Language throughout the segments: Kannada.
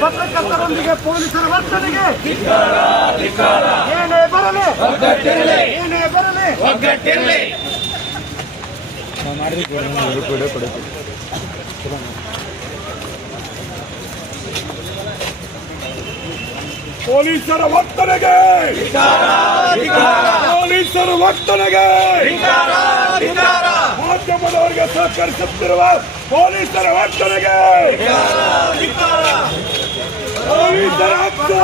ಪತ್ರಕರ್ತರೊಂದಿಗೆ ಪೊಲೀಸರ ವರ್ತನೆಗೆ ಏನೇ ಬರಲಿ ಏನೇ ಬರಲಿ. ಪೊಲೀಸರ ವರ್ತನೆಗೆ ಪೊಲೀಸರ ವರ್ತನೆಗೆ ಸಹಕರಿಸುತ್ತಿರುವ ಪೊಲೀಸರ ವರ್ತನೆಗೆ ಪೊಲೀಸರ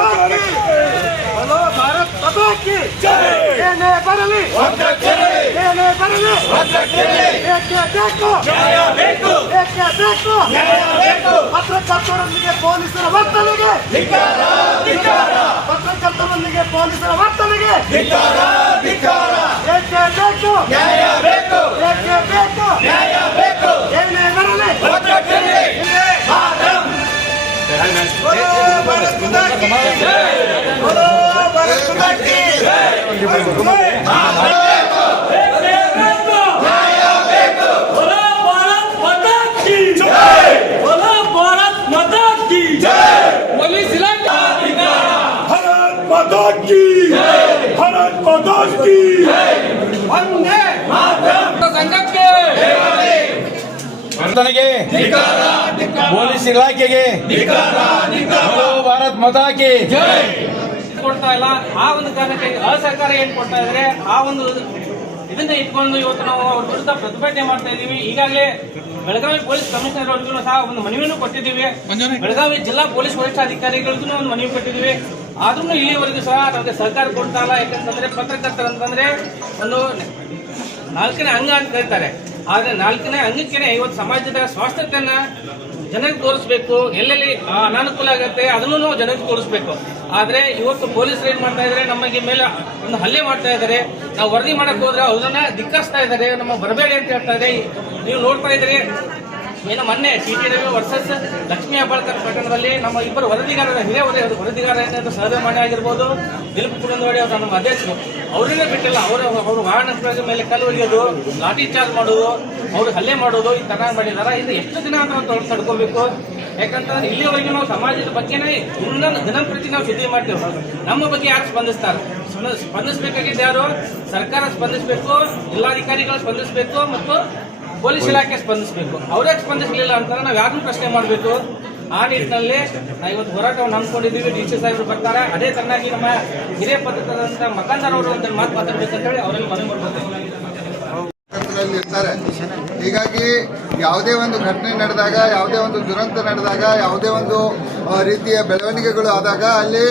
ಬರಲಿ ಹಲೋ ಭಾರತ್ ಮಾತಾ ಕಿ ಕಾರ್ಯಕರ್ತರೊಂದಿಗೆ ಪೊಲೀಸರ ವರ್ತನೆಗೆ ಧಿಕ್ಕಾರ ಧಿಕ್ಕಾರ ಏಕೆ ಬೇಕು? ನ್ಯಾಯ ಬೇಕು. ಬೇಕು? ಬೇಕು. ಭಾರತಂ. ಭಾರತ ಬೇಕು. ಏಕೆ ಬೇಕು. ಬೇಕು माता की भारत माता की वंदे ಸಂಘಕ್ಕೆ ವರ್ತನೆಗೆ ಪೊಲೀಸ್ ಇಲಾಖೆಗೆ ಹಲೋ ಭಾರತ್ ಮತಾಕಿ ಕೊಡ್ತಾ ಇಲ್ಲ ಆ ಒಂದು ಕಾರಣಕ್ಕೆ ಅಸಹಕಾರ ಏನ್ ಕೊಡ್ತಾ ಇದ್ರೆ ಆ ಒಂದು ಇದನ್ನ ಇಟ್ಕೊಂಡು ಇವತ್ತು ನಾವು ಅವ್ರ ವಿರುದ್ಧ ಪ್ರತಿಭಟನೆ ಮಾಡ್ತಾ ಇದೀವಿ ಈಗಾಗಲೇ ಬೆಳಗಾವಿ ಪೊಲೀಸ್ ಕಮಿಷನರ್ ಅವ್ರಿಗೂ ಸಹ ಒಂದು ಮನವಿಯನ್ನು ಕೊಟ್ಟಿದ್ದೀವಿ ಬೆಳಗಾವಿ ಜಿಲ್ಲಾ ಪೊಲೀಸ್ ವರಿಷ್ಠಾಧಿಕಾರಿಗಳಿಗೂ ಒಂದು ಮನವಿ ಕೊಟ್ಟಿದ್ದೀವಿ ಆದ್ರೂ ಇಲ್ಲಿವರೆಗೂ ಸಹ ನಮಗೆ ಸರ್ಕಾರ ಕೊಡ್ತಾ ಇಲ್ಲ, ಯಾಕಂತಂದ್ರೆ ಪತ್ರಕರ್ತರು ಅಂತಂದ್ರೆ ಒಂದು ನಾಲ್ಕನೇ ಅಂಗ ಅಂತ ಹೇಳ್ತಾರೆ ಆದ್ರೆ ನಾಲ್ಕನೇ ಅಂಗಕ್ಕೆ ಇವತ್ತು ಸಮಾಜದ ಸ್ವಾಸ್ಥ್ಯತೆಯನ್ನ ಜನರಿಗೆ ತೋರಿಸ್ಬೇಕು, ಎಲ್ಲೆಲ್ಲಿ ಅನಾನುಕೂಲ ಆಗುತ್ತೆ ಅದನ್ನು ಜನರಿಗೆ ತೋರಿಸ್ಬೇಕು. ಆದ್ರೆ ಇವತ್ತು ಪೊಲೀಸರು ಏನ್ ಮಾಡ್ತಾ ಇದಾರೆ, ನಮಗೆ ಮೇಲೆ ಒಂದು ಹಲ್ಲೆ ಮಾಡ್ತಾ ಇದ್ದಾರೆ ನಾವು ವರದಿ ಮಾಡಕ್ ಹೋದ್ರೆ ಅದನ್ನ ಧಿಕ್ಕರಿಸ್ತಾ ಇದ್ದಾರೆ ನಮ್ಮ ಬರಬೇಡಿ ಅಂತ ಹೇಳ್ತಾ ಇದ್ದಾರೆ ನೀವು ನೋಡ್ತಾ ಇದ್ರಿ ಏನು ಮೊನ್ನೆ C T Ravi versus Lakshmi Hebbalkar ಪ್ರಕರಣದಲ್ಲಿ ನಮ್ಮ ಇಬ್ಬರು ವರದಿಗಾರರ ಹಿರಿಯ ವರದಿ- ವರದಿಗಾರ ಏನಾದ್ರು ಮಾಡಿ ಆಗಿರ್ಬೋದು, ದಿಲೀಪ್ ಕುರಂದವಾಡಿ ಅವರು ನಮ್ಮ ಅಧ್ಯಕ್ಷರು. ಅವರನ್ನೇ ಬಿಟ್ಟಿಲ್ಲ. ಅವರು ಅವರು ವಾಹನ ಮೇಲೆ ಕಲ್ಲು ಹೊಡೆಯೋದು, ಲಾಠಿ ಚಾರ್ಜ್ ಮಾಡೋದು ಅವರು ಹಲ್ಲೆ ಮಾಡೋದು ಈ ತರ ಮಾಡಿದಾರೆ. ಇದು ಎಷ್ಟು ದಿನ ಅಂತ ನಾವು ತಡ್- ತಡ್ಕೋಬೇಕು. ಯಾಕಂತಂದ್ರೆ ಇಲ್ಲಿವರೆಗೆ ನಾವು ಸಮಾಜದ ಬಗ್ಗೆನೇ ದಿನ ದಿನಂಪ್ರತಿ ನಾವು ಸುದ್ದಿ ಮಾಡ್ತೇವೆ. ನಮ್ಮ ಬಗ್ಗೆ ಯಾರು ಸ್ಪಂದಿಸ್ತಾರೆ? ಸ್ಪಂದಿಸ್ಬೇಕಾಗಿದ್ದು ಯಾರು? ಸರ್ಕಾರ ಸ್ಪಂದಿಸಬೇಕು, ಜಿಲ್ಲಾಧಿಕಾರಿಗಳು ಸ್ಪಂದಿಸಬೇಕು ಮತ್ತು ಪೊಲೀಸ್ ಇಲಾಖೆ ಸ್ಪಂದಿಸಬೇಕು. ಅವರೇ ಸ್ಪಂದಿಸಲಿಲ್ಲ ಅಂತಂದ್ರೆ ನಾವು ಯಾರು ಪ್ರಶ್ನೆ ಮಾಡಬೇಕು. ಆ ನಿಟ್ಟಿನಲ್ಲಿ ನಾವು ಇವತ್ತು ಹೋರಾಟವನ್ನು ಹಮ್ಮಿಕೊಂಡಿದ್ದೀವಿ. ಡಿ ಸಿ ಸಾಹೇಬರು ಬರ್ತಾರೆ. ಅದೇ ತನ್ನಾಗಿ ನಮ್ಮ ಹಿರಿಯ ಪತ್ರಕರ್ತರಂತ ಅವರು ಒಂದು ಮಾತು ಮಾತಾಡಬೇಕಂತ ಹೇಳಿ ಅವರಲ್ಲಿ ಮನವಿ ಕ್ಷೇತ್ರದಲ್ಲಿ ಇರ್ತಾರೆ. ಹೀಗಾಗಿ ಯಾವುದೇ ಒಂದು ಘಟನೆ ನಡೆದಾಗ, ಯಾವುದೇ ಒಂದು ದುರಂತ ನಡೆದಾಗ, ಯಾವುದೇ ಒಂದು ರೀತಿಯ ಬೆಳವಣಿಗೆಗಳು ಆದಾಗ ಅಲ್ಲಿ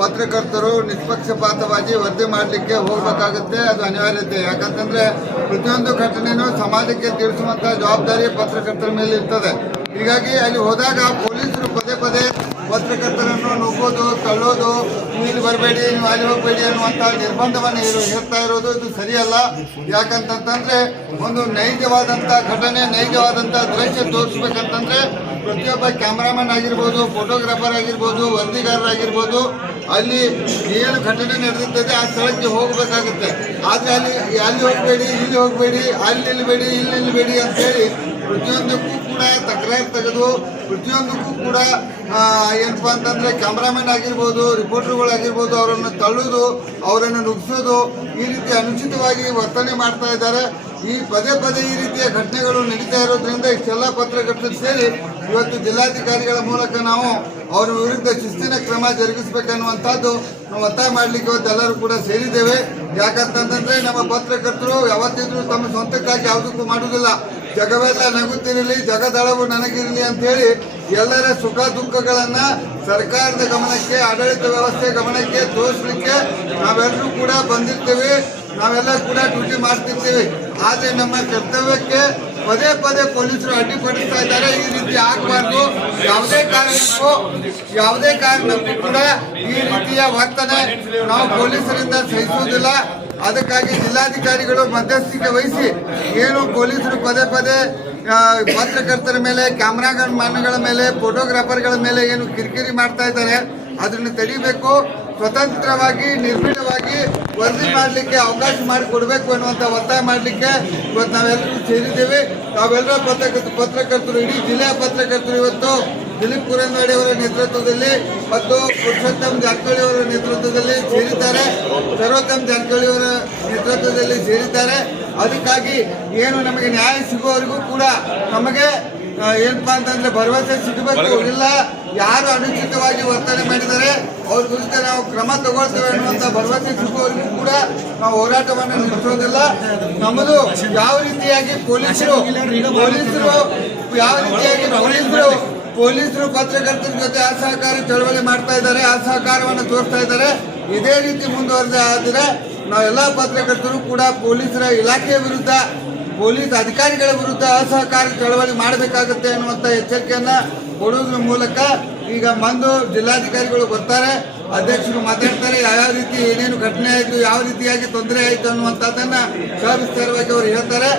ಪತ್ರಕರ್ತರು ನಿಷ್ಪಕ್ಷಪಾತವಾಗಿ ವರದಿ ಮಾಡಲಿಕ್ಕೆ ಹೋಗಬೇಕಾಗುತ್ತೆ, ಅದು ಅನಿವಾರ್ಯತೆ. ಯಾಕಂತಂದ್ರೆ ಪ್ರತಿಯೊಂದು ಘಟನೆಯೂ ಸಮಾಜಕ್ಕೆ ತಿಳಿಸುವಂಥ ಜವಾಬ್ದಾರಿ ಪತ್ರಕರ್ತರ ಮೇಲೆ ಇರ್ತದೆ. ಹೀಗಾಗಿ ಅಲ್ಲಿ ಹೋದಾಗ ಪೊಲೀಸರು ಪದೇ ಪದೇ ಪತ್ರಕರ್ತರನ್ನು ನುಗ್ಗೋದು, ತಳ್ಳೋದು ಇಲ್ಲಿ ಬರಬೇಡಿ ನೀವು ಅಲ್ಲಿ ಹೋಗಬೇಡಿ ಅನ್ನುವಂಥ ನಿರ್ಬಂಧವನ್ನು ಹೇಳ್ತಾ ಇರೋದು ಇದು ಸರಿಯಲ್ಲ. ಯಾಕಂತಂತಂದ್ರೆ ಒಂದು ನೈಜವಾದಂಥ ಘಟನೆ ನೈಜವಾದಂಥ ದೃಶ್ಯ ತೋರಿಸ್ಬೇಕಂತಂದ್ರೆ ಪ್ರತಿಯೊಬ್ಬ ಕ್ಯಾಮ್ರಾಮನ್ ಆಗಿರ್ಬೋದು, ಫೋಟೋಗ್ರಾಫರ್ ಆಗಿರ್ಬೋದು, ವರದಿಗಾರರಾಗಿರ್ಬೋದು ಅಲ್ಲಿ ಏನು ಘಟನೆ ನಡೆದಿರ್ತದೆ, ಆ ಸ್ಥಳಕ್ಕೆ ಹೋಗಬೇಕಾಗುತ್ತೆ. ಆದರೆ ಅಲ್ಲಿ ಅಲ್ಲಿ ಹೋಗಬೇಡಿ, ಇಲ್ಲಿ ಹೋಗಬೇಡಿ, ಅಲ್ಲಿ ನಿಲ್ಲಬೇಡಿ ಇಲ್ಲಿ ನಿಲ್ಲಬೇಡಿ ಅಂತೇಳಿ ಪ್ರತಿಯೊಂದಕ್ಕೂ ಕೂಡ ತಕರಾರು ತೆಗೆದು, ಪ್ರತಿಯೊಂದಕ್ಕೂ ಕೂಡ ಏನಪ್ಪ ಅಂತಂದರೆ ಅಂತಂದ್ರೆ ಕ್ಯಾಮ್ರಾಮನ್ ಆಗಿರ್ಬೋದು ರಿಪೋರ್ಟರ್ಗಳಾಗಿರ್ಬೋದು ಅವರನ್ನು ತಳ್ಳೋದು, ಅವರನ್ನು ನುಗ್ಸೋದು ಈ ರೀತಿ ಅನುಚಿತವಾಗಿ ವರ್ತನೆ ಮಾಡ್ತಾ ಇದ್ದಾರೆ. ಈ ಪದೇ ಪದೇ ಈ ರೀತಿಯ ಘಟನೆಗಳು ನಡೀತಾ ಇರೋದ್ರಿಂದ ಇಷ್ಟೆಲ್ಲ ಪತ್ರಕರ್ತರು ಸೇರಿ ಇವತ್ತು ಜಿಲ್ಲಾಧಿಕಾರಿಗಳ ಮೂಲಕ ನಾವು ಅವರ ವಿರುದ್ಧ ಶಿಸ್ತಿನ ಕ್ರಮ ಜರುಗಿಸಬೇಕನ್ನುವಂಥದ್ದು ನಾವು ಒತ್ತಾಯ ಮಾಡಲಿಕ್ಕೆ ಇವತ್ತೆಲ್ಲರೂ ಕೂಡ ಸೇರಿದ್ದೇವೆ. ಯಾಕಂತಂದ್ರೆ ನಮ್ಮ ಪತ್ರಕರ್ತರು ಯಾವತ್ತಿದ್ರೂ ತಮ್ಮ ಸ್ವಂತಕ್ಕಾಗಿ ಯಾವುದಕ್ಕೂ ಮಾಡುವುದಿಲ್ಲ. ಜಗವೆಲ್ಲ ನಗುತ್ತಿರಲಿ, ಜಗದಳವು ನನಗಿರಲಿ ಅಂತ ಹೇಳಿ ಎಲ್ಲರ ಸುಖ ದುಃಖಗಳನ್ನ ಸರ್ಕಾರದ ಗಮನಕ್ಕೆ, ಆಡಳಿತ ವ್ಯವಸ್ಥೆ ಗಮನಕ್ಕೆ ತೋರಿಸಲಿಕ್ಕೆ ನಾವೆಲ್ಲರೂ ಕೂಡ ಬಂದಿರ್ತೇವೆ. ನಾವೆಲ್ಲ ಕೂಡ ಡ್ಯೂಟಿ ಮಾಡ್ತಿರ್ತೀವಿ ಆದ್ರೆ ನಮ್ಮ ಕರ್ತವ್ಯಕ್ಕೆ ಪದೇ ಪದೇ ಪೊಲೀಸರು ಅಡ್ಡಿಪಡಿಸ್ತಾ ಇದ್ದಾರೆ. ಈ ರೀತಿ ಆಗಬಾರ್ದು. ಯಾವುದೇ ಕಾರಣಕ್ಕೂ ಯಾವುದೇ ಕಾರಣಕ್ಕೂ ಕೂಡ ಈ ರೀತಿಯ ವರ್ತನೆ ನಾವು ಪೊಲೀಸರಿಂದ ಸಹಿಸುವುದಿಲ್ಲ. ಅದಕ್ಕಾಗಿ ಜಿಲ್ಲಾಧಿಕಾರಿಗಳು ಮಧ್ಯಸ್ಥಿಕೆ ವಹಿಸಿ ಏನು ಪೊಲೀಸರು ಪದೇ ಪದೇ ಪತ್ರಕರ್ತರ ಮೇಲೆ ಕ್ಯಾಮ್ರಾಮನ್ಗಳ ಮೇಲೆ ಫೋಟೋಗ್ರಾಫರ್ಗಳ ಮೇಲೆ ಏನು ಕಿರಿಕಿರಿ ಮಾಡ್ತಾ ಇದ್ದಾರೆ, ಅದನ್ನು ತಡಿಬೇಕು ಸ್ವತಂತ್ರವಾಗಿ, ನಿರ್ಭೀಡವಾಗಿ ವರದಿ ಮಾಡಲಿಕ್ಕೆ ಅವಕಾಶ ಮಾಡಿ ಕೊಡಬೇಕು ಅನ್ನುವಂಥ ಒತ್ತಾಯ ಮಾಡಲಿಕ್ಕೆ ಇವತ್ತು ನಾವೆಲ್ಲರೂ ಸೇರಿದ್ದೇವೆ. ತಾವೆಲ್ಲರ ಪತ್ರಕರ್ತ, ಪತ್ರಕರ್ತರು, ಇಡೀ ಜಿಲ್ಲೆಯ ಪತ್ರಕರ್ತರು ಇವತ್ತು ದಿಲೀಪ್ ಕುರಂದವಾಡಿ ಅವರ ನೇತೃತ್ವದಲ್ಲಿ ಮತ್ತು ಪುರುಷೋತ್ತಮ್ ಜಾರಕಿಹೊಳಿ ಅವರ ನೇತೃತ್ವದಲ್ಲಿ ಸೇರಿದ್ದಾರೆ. ಸರ್ವೋತ್ತಮ್ ಜಾರಕಿಹೊಳಿ ಅವರ ನೇತೃತ್ವದಲ್ಲಿ ಸೇರಿದ್ದಾರೆ. ಅದಕ್ಕಾಗಿ ಏನು ನಮಗೆ ನ್ಯಾಯ ಸಿಗುವವರೆಗೂ ಕೂಡ ನಮಗೆ ಏನಪ್ಪಾ ಅಂತಂದ್ರೆ ಭರವಸೆ ಸಿಗಬೇಕು ಇಲ್ಲ ಯಾರು ಅನುಚಿತವಾಗಿ ವರ್ತನೆ ಮಾಡಿದರೆ ಅವ್ರ ವಿರುದ್ಧ ನಾವು ಕ್ರಮ ತಗೊಳ್ತೇವೆ ಅನ್ನುವಂಥ ಭರವಸೆ ಸಿಗುವವರೆಗೂ ಕೂಡ ನಾವು ಹೋರಾಟವನ್ನು ನಿಲ್ಲಿಸೋದಿಲ್ಲ ನಮ್ಮದು ಯಾವ ರೀತಿಯಾಗಿ ಪೊಲೀಸರು ಪೊಲೀಸರು ಯಾವ ರೀತಿಯಾಗಿ ಪೊಲೀಸರು ಪೊಲೀಸರು ಪತ್ರಕರ್ತರ ಜೊತೆ ಅಸಹಕಾರ ಚಳವಳಿ ಮಾಡ್ತಾ ಇದ್ದಾರೆ ಅಸಹಕಾರವನ್ನು ತೋರಿಸ್ತಾ ಇದ್ದಾರೆ. ಇದೇ ರೀತಿ ಮುಂದುವರೆದ ಆದರೆ ನಾವೆಲ್ಲ ಪತ್ರಕರ್ತರು ಕೂಡ ಪೊಲೀಸರ ಇಲಾಖೆಯ ವಿರುದ್ಧ ಪೊಲೀಸ್ ಅಧಿಕಾರಿಗಳ ವಿರುದ್ಧ ಅಸಹಕಾರ ಚಳವಳಿ ಮಾಡಬೇಕಾಗುತ್ತೆ ಅನ್ನುವಂಥ ಎಚ್ಚರಿಕೆಯನ್ನ ಕೊಡುವುದರ ಮೂಲಕ ಈಗ ಬಂದು ಜಿಲ್ಲಾಧಿಕಾರಿಗಳು ಬರ್ತಾರೆ, ಅಧ್ಯಕ್ಷರು ಮಾತಾಡ್ತಾರೆ ಯಾವ್ಯಾವ ರೀತಿ ಏನೇನು ಘಟನೆ ಆಯಿತು, ಯಾವ ರೀತಿಯಾಗಿ ತೊಂದರೆ ಆಯಿತು ಅನ್ನುವಂಥದ್ದನ್ನ ಸವಿಸ್ತಾರವಾಗಿ ಅವರು ಹೇಳ್ತಾರೆ.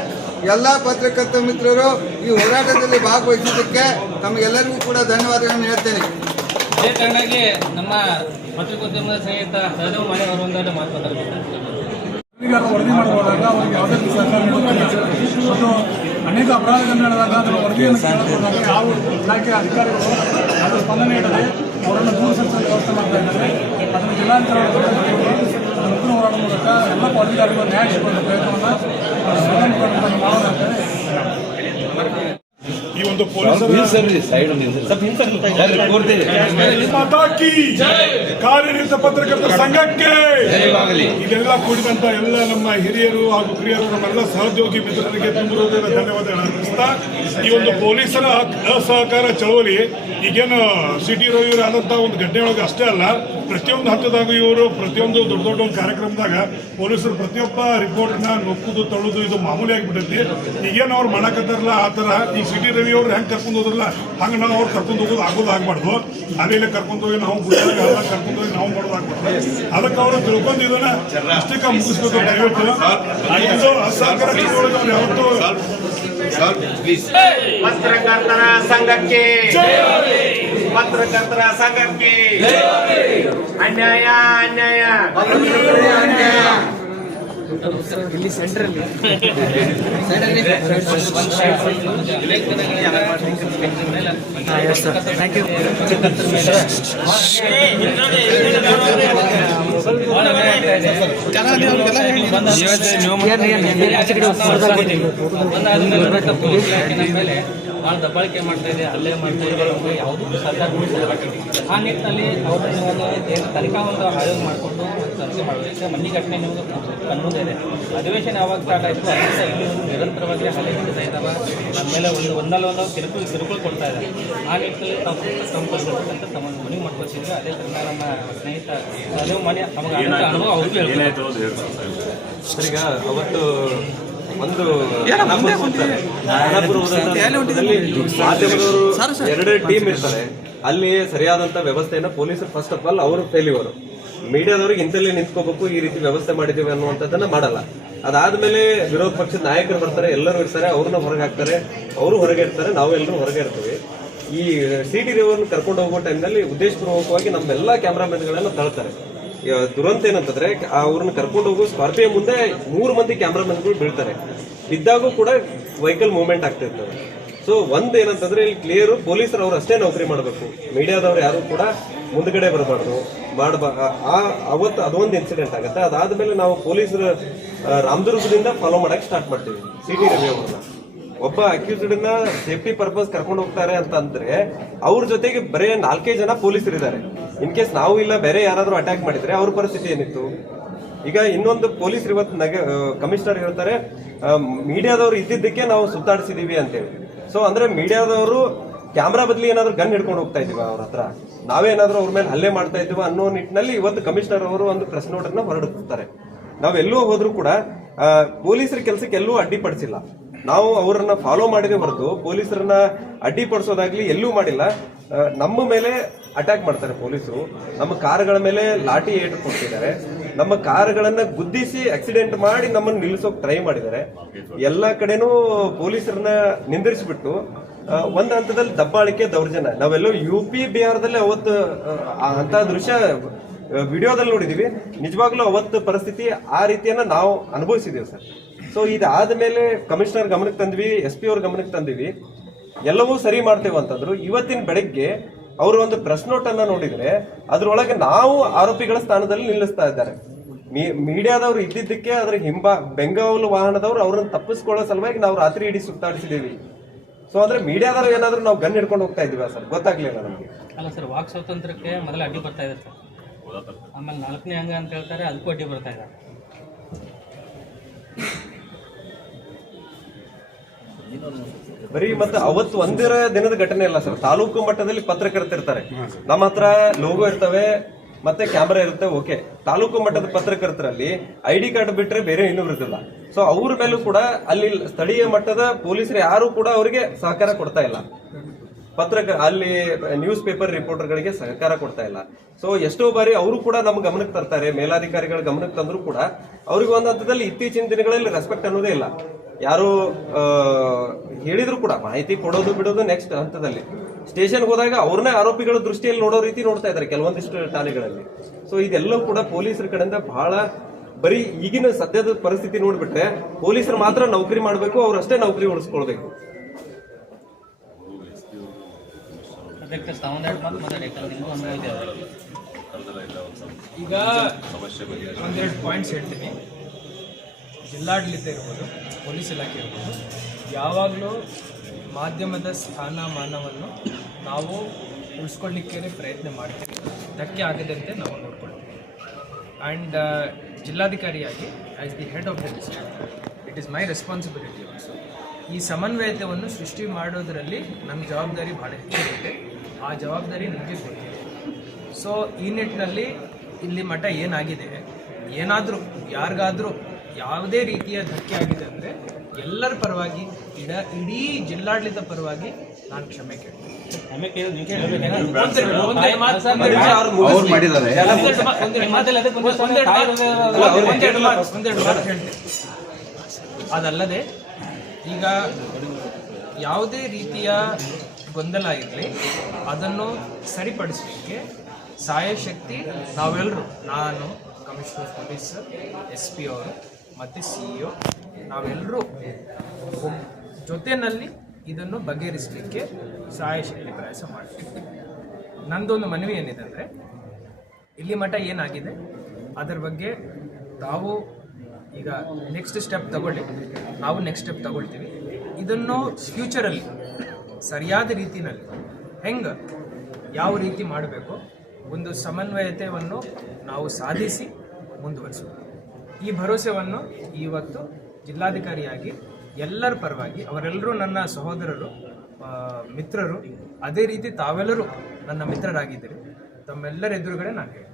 ಎಲ್ಲ ಪತ್ರಕರ್ತ ಮಿತ್ರರು ಈ ಹೋರಾಟದಲ್ಲಿ ಭಾಗವಹಿಸಿದ್ದಕ್ಕೆ ತಮಗೆಲ್ಲರಿಗೂ ಕೂಡ ಧನ್ಯವಾದಗಳನ್ನು ಹೇಳ್ತೇನೆ. ಅದೇ ಕಾರಣಕ್ಕೆ ನಮ್ಮ ಪತ್ರಿಕೋದ್ಯಮದ ಸಹಿತ ಸಹದೇವ್ ಮನೆ ವರದಿ ಮಾಡುವಾಗ ಅವರಿಗೆ ಯಾವುದೇ ಸರ್ಕಾರ ಮತ್ತು ಅನೇಕ ಅಪರಾಧಗಳನ್ನು ನಡೆದಾಗ ಅದರ ವರದಿಯನ್ನು ಕೇಳಿಕೊಂಡಾಗ ಯಾವ ಇಲಾಖೆ ಅಧಿಕಾರಿಗಳು ಅದರ ಸ್ಪಂದನೆ ನೀಡದೆ ಅವರನ್ನು ದೂರ ಸಲ್ಲಿಸಲು ವ್ಯವಸ್ಥೆ ಮಾಡ್ತಾ ಇದ್ದಾರೆ. ಅದನ್ನು ಜಿಲ್ಲಾಂತರ ಅದನ್ನು ಹೋರಾಟ ಮೂಲಕ ಎಲ್ಲ ಅಧಿಕಾರಿಗಳು ನ್ಯಾಯ ಪ್ರಯತ್ನವನ್ನು ಮಾಡೋಣ ಅಂತ ಹೇಳಿ ಈ ಒಂದು ಕಾರ್ಯನಿರತ ಪತ್ರಕರ್ತರ ಸಂಘಕ್ಕೆ ಇದೆಲ್ಲ ಕೂಡಿದಂತ ಎಲ್ಲ ನಮ್ಮ ಹಿರಿಯರು ಹಾಗೂ ಹಿರಿಯರು ನಮ್ಮೆಲ್ಲ ಸಹೋದ್ಯೋಗಿ ಮಿತ್ರರಿಗೆ ತುಂಬ ಧನ್ಯವಾದಗಳನ್ನು ಅರ್ಪಿಸ್ತಾ ಈ ಒಂದು ಪೊಲೀಸರ ಅಸಹಕಾರ ಚಳವಳಿ ಈಗೇನು ಸಿಟಿ ರವಿಯವರು ಆದಂತ ಒಂದು ಘಟನೆ ಒಳಗೆ ಅಷ್ಟೇ ಅಲ್ಲ. ಪ್ರತಿಯೊಂದು ಹಂತದಾಗ ಇವರು ಪ್ರತಿಯೊಂದು ದೊಡ್ಡ ದೊಡ್ಡ ಒಂದು ಕಾರ್ಯಕ್ರಮದಾಗ ಪೊಲೀಸರು ಪ್ರತಿಯೊಬ್ಬ ರಿಪೋರ್ಟ್ನ ನೊಕ್ಕುದು ತಳ್ಳುದು ಇದು ಮಾಮೂಲಿ ಆಗಿಬಿಟ್ಟೈತಿ ಈಗೇನು ಅವ್ರು ಮಾಡಕತ್ತಾರಲ್ಲ ಆ ಥರ ಈ ಸಿಟಿ ರವಿ ಅವ್ರು ಹೆಂಗೆ ಕರ್ಕೊಂಡು ಹೋದ್ರಲ್ಲ ಹಂಗೆ ನಾವು ಅವ್ರು ಕರ್ಕೊಂಡು ಹೋಗೋದು ಆಗೋದು ಆಗ್ಬಾರ್ದು. ಅಲ್ಲೇ ಕರ್ಕೊಂಡು ಹೋಗಿ ನಾವು ಗುಡ್ಡಾಗ ಎಲ್ಲ ಕರ್ಕೊಂಡು ಹೋಗಿ ನಾವು ಮಾಡೋದು ಆಗ್ಬಾರ್ದು. ಅದಕ್ಕೆ ಅವರು ತಿಳ್ಕೊಂಡು ಇದನ್ನ ಅಷ್ಟಕ್ಕೆ ಮುಗಿಸ್ಬೇಕು ದಯವಿಟ್ಟು ಇದು ಅಸಹಕಾರ ಅವ್ರು ಯಾವತ್ತೂ ಪತ್ರಕರ್ತರ ಸಂಘಕ್ಕೆ ಪತ್ರಕರ್ತರ ಸಂಘಕ್ಕೆ. ಅನ್ಯಾಯ ಅನ್ಯಾಯ. ಇಲ್ಲಿ ಸೆಂಟರ್ ಮೇಲೆ ಭಾಳ ದಬ್ಬಾಳಿಕೆ ಮಾಡ್ತಾ ಇದೆ ಅಲ್ಲೇ ಮಾಡ್ತಾ ಇದೆ ಅಂದರೆ ಯಾವುದೂ ಸರ್ಕಾರ ಆ ನಿಟ್ಟಿನಲ್ಲಿ ಅವ್ರನ್ನ ತನಿಖಾ ಒಂದು ಆಯೋಗ ಮಾಡಿಕೊಂಡು ತನಿಖೆ ಮಾಡಬೇಕು ಮನೆ ಘಟನೆ ನಿಮಗೆ ಕಣ್ಮುಂದೆ ಅಧಿವೇಶನ ಯಾವಾಗ ಸ್ಟಾರ್ಟ್ ಆಯಿತು ಅದರಿಂದ ಇಲ್ಲಿ ಒಂದು ನಿರಂತರವಾಗಿ ಹಲ್ಲೆ ನಡೀತಾ ಇದ್ದಾವೆ. ನಮ್ಮ ಮೇಲೆ ಒಂದು ಒಂದಲ್ಲ ಒಂದು ಕಿರುಕುಳ ಕಿರುಕುಳ ಕೊಡ್ತಾ ಇದ್ದಾರೆ. ಆ ನಿಟ್ಟಿನಲ್ಲಿ ತಾವು ತಮ್ಮ ಕೊಡ್ಬೇಕಂತ ತಮ್ಮ ಮನವಿ ಮಾಡ್ಕೊಳ್ತಿದ್ರು ಅದೇ ಥರ ನಮ್ಮ ಸ್ನೇಹಿತ ಅದೇ ಮನೆ ತಮಗೆ ಆದಂಥ ಅನುಭವ ಅವ್ರಿಗೂ ಹೇಳ್ತಾರೆ ಸರ್ ಈಗ ಅವತ್ತು ಒಂದು ಎರಡೇ ಟೀಮ್ ಇರ್ತಾರೆ. ಅಲ್ಲಿ ಸರಿಯಾದಂತ ವ್ಯವಸ್ಥೆಯನ್ನ ಪೊಲೀಸರು ಫಸ್ಟ್ ಆಫ್ ಆಲ್ ಅವರು ಫೇಲ್ಯೂರ್ ಮೀಡಿಯಾದವ್ರಿಗೆ ಇಂತಲ್ಲಿ ನಿಂತ್ಕೋಬೇಕು ಈ ರೀತಿ ವ್ಯವಸ್ಥೆ ಮಾಡಿದೀವಿ ಅನ್ನುವಂಥದ್ದನ್ನ ಮಾಡಲ್ಲ. ಅದಾದ್ಮೇಲೆ ವಿರೋಧ ಪಕ್ಷದ ನಾಯಕರು ಬರ್ತಾರೆ ಎಲ್ಲರೂ ಇರ್ತಾರೆ ಅವ್ರನ್ನ ಹೊರಗೆ ಹಾಕ್ತಾರೆ ಅವರು ಹೊರಗೆ ಇರ್ತಾರೆ ನಾವೆಲ್ಲರೂ ಹೊರಗೆ ಇರ್ತೀವಿ. ಈ ಸಿ ಟಿ ರೇವರ್ನ ಕರ್ಕೊಂಡು ಹೋಗೋ ಟೈಮ್ನಲ್ಲಿ ಉದ್ದೇಶಪೂರ್ವಕವಾಗಿ ನಮ್ಮೆಲ್ಲಾ ಕ್ಯಾಮ್ರಾಮನ್ಗಳನ್ನ ತಳ್ತಾರೆ. ದುರಂತ ಏನಂತಂದ್ರೆ ಅವ್ರನ್ನ ಕರ್ಕೊಂಡು ಹೋಗೋ ಸ್ಕಾರ್ಪಿಯೋ ಮುಂದೆ ಮೂರು ಮಂದಿ ಕ್ಯಾಮ್ರಾಮನ್ಗಳು ಬೀಳ್ತಾರೆ. ಬಿದ್ದಾಗೂ ಕೂಡ ವೆಹಿಕಲ್ ಮೂವ್ಮೆಂಟ್ ಆಗ್ತಿರ್ತದೆ ಸೊ ಒಂದ್ ಏನಂತಂದ್ರೆ, ಇಲ್ಲಿ ಕ್ಲಿಯರ್ ಪೊಲೀಸರು ಅವ್ರು ಅಷ್ಟೇ ನೌಕರಿ ಮಾಡಬೇಕು. ಮೀಡಿಯಾದವ್ರು ಯಾರು ಕೂಡ ಮುಂದ್ಗಡೆ ಬರಬಾರ್ದು. ಮಾಡಬ, ಆ ಅವತ್ತು ಅದೊಂದು ಇನ್ಸಿಡೆಂಟ್ ಆಗುತ್ತೆ. ಅದಾದ್ಮೇಲೆ ನಾವು ಪೊಲೀಸರು ರಾಮದುರ್ಗದಿಂದ ಫಾಲೋ ಮಾಡಕ್ ಸ್ಟಾರ್ಟ್ ಮಾಡ್ತೀವಿ. ಸಿ ಟಿ ರವಿ ಅವ್ರನ್ನ. ಒಬ್ಬ ಅಕ್ಯೂಸ್ಡ್ನ ಸೇಫ್ಟಿ ಪರ್ಪಸ್ ಕರ್ಕೊಂಡು ಹೋಗ್ತಾರೆ ಅಂತ ಅಂದ್ರೆ ಅವ್ರ ಜೊತೆಗೆ ಬರೇ ನಾಲ್ಕೇ ಜನ ಪೊಲೀಸರು ಇದ್ದಾರೆ ಇನ್ ಕೇಸ್ ನಾವು ಇಲ್ಲ, ಬೇರೆ ಯಾರಾದ್ರೂ ಅಟ್ಯಾಕ್ ಮಾಡಿದ್ರೆ ಅವ್ರ ಪರಿಸ್ಥಿತಿ ಏನಿತ್ತು? ಈಗ ಇನ್ನೊಂದು ಪೊಲೀಸ್ ಇವತ್ತು ನಗ ಕಮಿಷನರ್ ಹೇಳ್ತಾರೆ ಮೀಡಿಯಾದವ್ರು ಇದ್ದಿದ್ದಕ್ಕೆ ನಾವು ಸುತ್ತಾಡಿಸಿದೀವಿ ಅಂತೇಳಿ. ಸೊ ಅಂದ್ರೆ ಮೀಡಿಯಾದವರು ಕ್ಯಾಮ್ರಾ ಬದಲಿ ಏನಾದ್ರು ಗನ್ ಹಿಡ್ಕೊಂಡು ಹೋಗ್ತಾ ಇದೀವ ಅವ್ರ ಹತ್ರ? ನಾವೇನಾದ್ರೂ ಅವ್ರ ಮೇಲೆ ಹಲ್ಲೆ ಮಾಡ್ತಾ ಇದೀವ ಅನ್ನೋ ನಿಟ್ಟಿನಲ್ಲಿ ಇವತ್ತು ಕಮಿಷನರ್ ಅವರು ಒಂದು ಪ್ರೆಸ್ ನೋಟ್ ಅನ್ನ ಹೊರಡಿಸ್ತಾರೆ. ನಾವೆಲ್ಲೂ ಹೋದ್ರೂ ಕೂಡ ಪೊಲೀಸರ ಕೆಲಸಕ್ಕೆ ಎಲ್ಲೂ ಅಡ್ಡಿಪಡಿಸಿಲ್ಲ. ನಾವು ಅವರನ್ನ ಫಾಲೋ ಮಾಡಿದೆ ಹೊರತು ಪೊಲೀಸರನ್ನ ಅಡ್ಡಿಪಡಿಸೋದಾಗ್ಲಿ ಎಲ್ಲೂ ಮಾಡಿಲ್ಲ. ನಮ್ಮ ಮೇಲೆ ಅಟ್ಯಾಕ್ ಮಾಡ್ತಾರೆ ಪೊಲೀಸರು. ನಮ್ಮ ಕಾರ್ಗಳ ಮೇಲೆ ಲಾಠಿ ಏಟು ಕೊಡ್ತಿದ್ದಾರೆ. ನಮ್ಮ ಕಾರುಗಳನ್ನ ಗುದ್ದಿಸಿ ಆಕ್ಸಿಡೆಂಟ್ ಮಾಡಿ ನಮ್ಮನ್ನು ನಿಲ್ಲಿಸೋಕೆ ಟ್ರೈ ಮಾಡಿದ್ದಾರೆ. ಎಲ್ಲ ಕಡೆನೂ ಪೊಲೀಸರನ್ನ ನಿಂದಿರಿಸ್ಬಿಟ್ಟು ಒಂದು ಹಂತದಲ್ಲಿ ದಬ್ಬಾಳಿಕೆ ದೌರ್ಜನ್ಯ. ನಾವೆಲ್ಲೋ ಯು ಪಿ ಬಿಹಾರದಲ್ಲಿ ಅವತ್ತು ಅಂತ ದೃಶ್ಯ ವಿಡಿಯೋದಲ್ಲಿ ನೋಡಿದೀವಿ. ನಿಜವಾಗ್ಲೂ ಅವತ್ತು ಪರಿಸ್ಥಿತಿ ಆ ರೀತಿಯನ್ನ ನಾವು ಅನುಭವಿಸಿದೀವಿ ಸರ್. ಸೊ ಇದಾದ ಮೇಲೆ ಕಮಿಷನರ್ ಗಮನಕ್ಕೆ ತಂದ್ವಿ ಎಸ್ ಪಿ ಅವ್ರ ಗಮನಕ್ಕೆ ತಂದಿವಿ. ಎಲ್ಲವೂ ಸರಿ ಮಾಡ್ತೇವೆ ಅಂತಂದ್ರು. ಇವತ್ತಿನ ಬೆಳಗ್ಗೆ ಅವರು ಒಂದು ಪ್ರೆಸ್ ನೋಟ್ ಅನ್ನ ನೋಡಿದ್ರೆ, ಅದ್ರೊಳಗೆ ನಾವು ಆರೋಪಿಗಳ ಸ್ಥಾನದಲ್ಲಿ ನಿಲ್ಲಿಸ್ತಾ ಇದ್ದಾರೆ. ಮೀಡಿಯಾದವರು ಇದ್ದಿದ್ದಕ್ಕೆ ಅದ್ರ ಹಿಂಬ, ಬೆಂಗಾವಲು ವಾಹನದವರು ಅವ್ರನ್ನ ತಪ್ಪಿಸ್ಕೊಳ್ಳೋ ಸಲುವಾಗಿ ನಾವು ರಾತ್ರಿ ಇಡೀ ಸುತ್ತಾಡಿಸಿದೀವಿ ಸೊ ಅಂದ್ರೆ ಮೀಡಿಯಾದವರು ಏನಾದ್ರು ನಾವು ಗನ್ ಹಿಡ್ಕೊಂಡು ಹೋಗ್ತಾ ಇದೀವಿ ಸರ್? ಗೊತ್ತಾಗ್ಲಿಲ್ಲ ನಮಗೆ. ಅಲ್ಲ ಸರ್, ವಾಕ್ ಸ್ವಾತಂತ್ರ್ಯಕ್ಕೆ ಮೊದಲ ಅಡ್ಡಿ ಬರ್ತಾ ಇದೆ ಸರ್. ಆಮೇಲೆ ನಾಲ್ಕನೇ ಅಂಗ ಅಂತ ಹೇಳ್ತಾರೆ, ಅದಕ್ಕೂ ಅಡ್ಡಿ ಬರ್ತಾ ಇದೆ. ಬರೀ ಮತ್ತೆ ಅವತ್ತು ಒಂದಿರ ದಿನದ ಘಟನೆ ಇಲ್ಲ ಸರ್. ತಾಲೂಕು ಮಟ್ಟದಲ್ಲಿ ಪತ್ರಕರ್ತಿರ್ತಾರೆ ನಮ್ಮ ಹತ್ರ ಲೋಗೋ ಇರ್ತವೆ ಮತ್ತೆ ಕ್ಯಾಮ್ರಾ ಇರುತ್ತೆ ಓಕೆ ತಾಲೂಕು ಮಟ್ಟದ ಪತ್ರಕರ್ತರಲ್ಲಿ ಐ ಡಿ ಕಾರ್ಡ್ ಬಿಟ್ರೆ ಬೇರೆ ಏನೂ ಇರುತ್ತಿಲ್ಲ ಸೊ ಅವ್ರ ಮೇಲೂ ಕೂಡ ಅಲ್ಲಿ ಸ್ಥಳೀಯ ಮಟ್ಟದ ಪೊಲೀಸರು ಯಾರು ಕೂಡ ಅವರಿಗೆ ಸಹಕಾರ ಕೊಡ್ತಾ ಇಲ್ಲ. ಪತ್ರಕ ಅಲ್ಲಿ ನ್ಯೂಸ್ ಪೇಪರ್ ರಿಪೋರ್ಟರ್ಗಳಿಗೆ ಸಹಕಾರ ಕೊಡ್ತಾ ಇಲ್ಲ. ಸೊ ಎಷ್ಟೋ ಬಾರಿ ಅವರು ಕೂಡ ನಮ್ಮ ಗಮನಕ್ಕೆ ತರ್ತಾರೆ ಮೇಲಾಧಿಕಾರಿಗಳ ಗಮನಕ್ಕೆ ತಂದ್ರು ಕೂಡ ಅವ್ರಿಗೆ ಒಂದು ಹಂತದಲ್ಲಿ ಇತ್ತೀಚಿನ ದಿನಗಳಲ್ಲಿ ರೆಸ್ಪೆಕ್ಟ್ ಅನ್ನೋದೇ ಇಲ್ಲ. ಯಾರು ಹೇಳಿದ್ರು ಕೂಡ ಮಾಹಿತಿ ಕೊಡೋದು ಬಿಡೋದು ನೆಕ್ಸ್ಟ್ ಹಂತದಲ್ಲಿ. ಸ್ಟೇಷನ್ಗೆ ಹೋದಾಗ ಅವ್ರನ್ನೇ ಆರೋಪಿಗಳ ದೃಷ್ಟಿಯಲ್ಲಿ ನೋಡೋ ರೀತಿ ನೋಡ್ತಾ ಇದ್ದಾರೆ ಕೆಲವೊಂದಿಷ್ಟು ಠಾಣೆಗಳಲ್ಲಿ. ಸೊ ಇದೆಲ್ಲವೂ ಕೂಡ ಪೊಲೀಸರ ಕಡೆಯಿಂದ ಬಹಳ ಬರೀ ಈಗಿನ ಸದ್ಯದ ಪರಿಸ್ಥಿತಿ ನೋಡ್ಬಿಟ್ರೆ ಪೊಲೀಸರು ಮಾತ್ರ ನೌಕರಿ ಮಾಡಬೇಕು ಅವರಷ್ಟೇ ನೌಕರಿ ಉಳಿಸ್ಕೊಳ್ಬೇಕು. ಈಗ ಒಂದೆರಡು ಪಾಯಿಂಟ್ಸ್ ಹೇಳ್ತೀನಿ. ಜಿಲ್ಲಾಡಳಿತ ಇರ್ಬೋದು, ಪೊಲೀಸ್ ಇಲಾಖೆ ಇರ್ಬೋದು, ಯಾವಾಗಲೂ ಮಾಧ್ಯಮದ ಸ್ಥಾನಮಾನವನ್ನು ನಾವು ಉಳಿಸ್ಕೊಳ್ಳಿಕ್ಕೆ ಪ್ರಯತ್ನ ಮಾಡ್ತೀವಿ. ಧಕ್ಕೆ ಆಗದಂತೆ ನಾವು ನೋಡ್ಕೊಳ್ತೀವಿ. And ಜಿಲ್ಲಾಧಿಕಾರಿಯಾಗಿ as the head of the district it is my responsibility also ಈ ಸಮನ್ವಯತೆಯನ್ನು ಸೃಷ್ಟಿ ಮಾಡೋದರಲ್ಲಿ ನಮ್ಮ ಜವಾಬ್ದಾರಿ ಭಾಳ ಹೆಚ್ಚಿರುತ್ತೆ. ಆ ಜವಾಬ್ದಾರಿ ನಮಗೆ ಗೊತ್ತಿದೆ ಸೊ ಈ ನಿಟ್ಟಿನಲ್ಲಿ ಇಲ್ಲಿ ಮಠ ಏನಾಗಿದೆ? ಏನಾದರೂ, ಯಾರಿಗಾದರೂ ಯಾವುದೇ ರೀತಿಯ ಧಕ್ಕೆ ಆಗಿದೆ ಅಂದರೆ ಎಲ್ಲರ ಪರವಾಗಿ ಇಡ ಇಡೀ ಜಿಲ್ಲಾಡಳಿತ ಪರವಾಗಿ ನಾನು ಕ್ಷಮೆ ಕೇಳ್ತೀನಿ ಅದಲ್ಲದೆ ಈಗ ಯಾವುದೇ ರೀತಿಯ ಗೊಂದಲ ಇರಲಿ ಅದನ್ನು ಸರಿಪಡಿಸಲಿಕ್ಕೆ ಸಾಯಶಕ್ತಿ ನಾವೆಲ್ಲರೂ ನಾನು ಕಮಿಷನರ್ ಪೊಲೀಸ್ ಎಸ್ ಪಿ ಅವರು ಮತ್ತು ಸಿ ಇ ನಾವೆಲ್ಲರೂ ಜೊತೆಯಲ್ಲಿ ಇದನ್ನು ಬಗೆಹರಿಸಲಿಕ್ಕೆ ಸಹಾಯಶಕ್ತಿ ಪ್ರಯಾಸ ಮಾಡ್ತೀವಿ. ನಂದೊಂದು ಮನವಿ ಏನಿದೆ ಅಂದರೆ, ಇಲ್ಲಿ ಮಠ ಏನಾಗಿದೆ, ಅದರ ಬಗ್ಗೆ ತಾವು ಈಗ ನೆಕ್ಸ್ಟ್ ಸ್ಟೆಪ್ ತಗೊಳ್ಳಿ. ನಾವು ನೆಕ್ಸ್ಟ್ ಸ್ಟೆಪ್ ತಗೊಳ್ತೀವಿ. ಇದನ್ನು ಫ್ಯೂಚರಲ್ಲಿ ಸರಿಯಾದ ರೀತಿಯಲ್ಲಿ ಹೆಂಗೆ, ಯಾವ ರೀತಿ ಮಾಡಬೇಕು, ಒಂದು ಸಮನ್ವಯತೆಯನ್ನು ನಾವು ಸಾಧಿಸಿ ಮುಂದುವರಿಸಬೇಕು. ಈ ಭರವಸೆಯನ್ನು ಇವತ್ತು ಜಿಲ್ಲಾಧಿಕಾರಿಯಾಗಿ ಎಲ್ಲರ ಪರವಾಗಿ ಅವರೆಲ್ಲರೂ ನನ್ನ ಸಹೋದರರು ಮಿತ್ರರು, ಅದೇ ರೀತಿ ತಾವೆಲ್ಲರೂ ನನ್ನ ಮಿತ್ರರಾಗಿದ್ದೀರಿ. ತಮ್ಮೆಲ್ಲರ ಎದುರುಗಡೆ ನಾನು ಹೇಳ್ತೀನಿ.